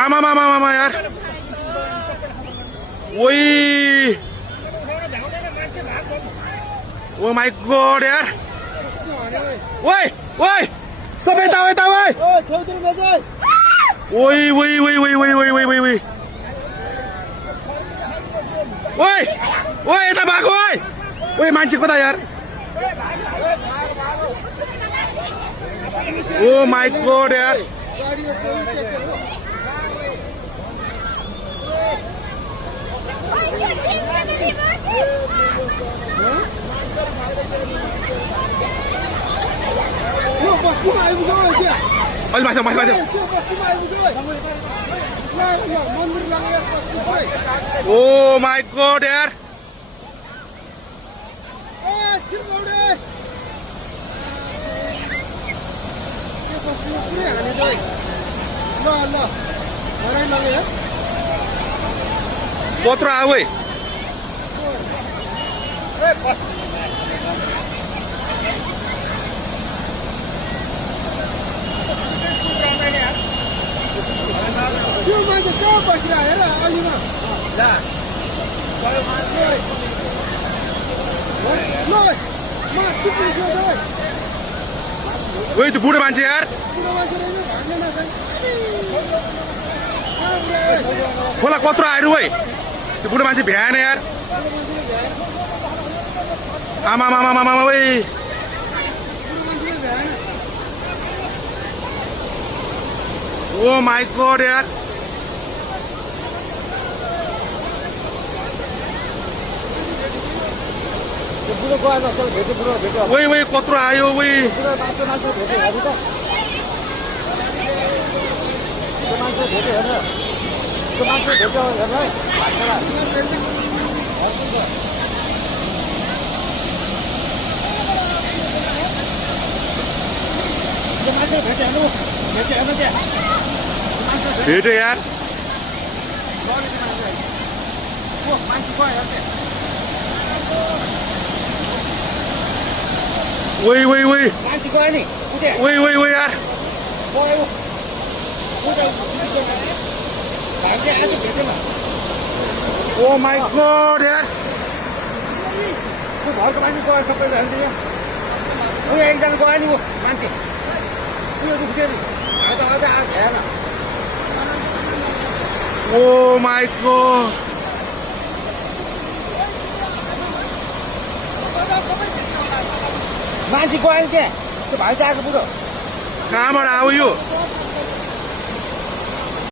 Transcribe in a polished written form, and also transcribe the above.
आमा यार ओइ ओ माई गॉड यार ओइ ओइ सबै यता ओइ ओइ ओइ ओइ ओइ ओइ ओइ ओइ ओइ ओइ ओइ ओइ यता भएको ओइ ओइ मान्छे कता यार ओ माई गॉड यार अलि माथि माथि ओ माई गॉड यार कत्रो आयो है ओइ त्यो बुढो मान्छे यार खोला कत्रो आयो है त्यो बुढो मान्छे भ्याएन यार आमा मामा मामा ओइ ओ माई गॉड यार ओइ ओइ कत्रो आयो ओइ भेट्यो यार ओइ ओइ ओइ ओइ ओइ ओइ यार ओ माई गॉड यार घरको मान्छे गयो सबैजना एकजना गयो नि मान्छे उयो दुख्थ्यो नि आज भएन ओ माई गॉड मान्छे गयो नि त्यहाँ त्यो भाइ चाहिँ आएको बुढो कहाँबाट आयो यो